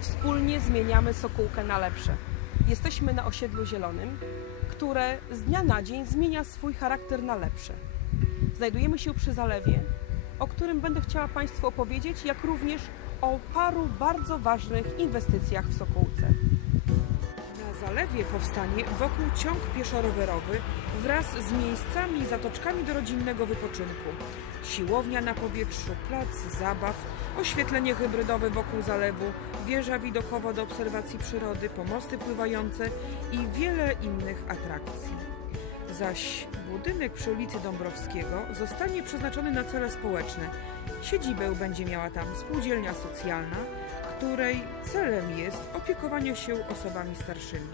wspólnie zmieniamy Sokółkę na lepsze. Jesteśmy na osiedlu zielonym, które z dnia na dzień zmienia swój charakter na lepsze. Znajdujemy się przy zalewie, o którym będę chciała Państwu opowiedzieć, jak również o paru bardzo ważnych inwestycjach w Sokółce. Zalewie powstanie wokół ciąg pieszo-rowerowy wraz z miejscami i zatoczkami do rodzinnego wypoczynku. Siłownia na powietrzu, plac zabaw, oświetlenie hybrydowe wokół zalewu, wieża widokowa do obserwacji przyrody, pomosty pływające i wiele innych atrakcji. Zaś budynek przy ulicy Dąbrowskiego zostanie przeznaczony na cele społeczne. Siedzibę będzie miała tam spółdzielnia socjalna, której celem jest opiekowanie się osobami starszymi.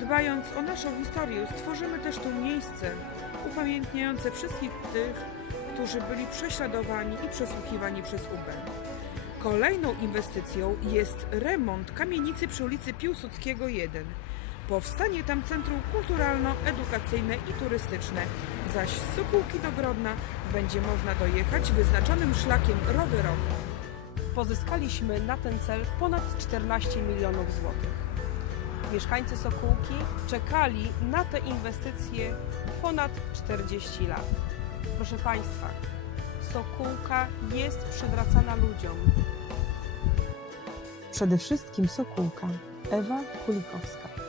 Dbając o naszą historię, stworzymy też tu miejsce upamiętniające wszystkich tych, którzy byli prześladowani i przesłuchiwani przez UB. Kolejną inwestycją jest remont kamienicy przy ulicy Piłsudskiego 1. Powstanie tam centrum kulturalno-edukacyjne i turystyczne, zaś z Sokółki do Grodna będzie można dojechać wyznaczonym szlakiem rowerowym. Pozyskaliśmy na ten cel ponad 14 milionów złotych. Mieszkańcy Sokółki czekali na te inwestycje ponad 40 lat. Proszę Państwa, Sokółka jest przywracana ludziom. Przede wszystkim Sokółka. Ewa Kulikowska.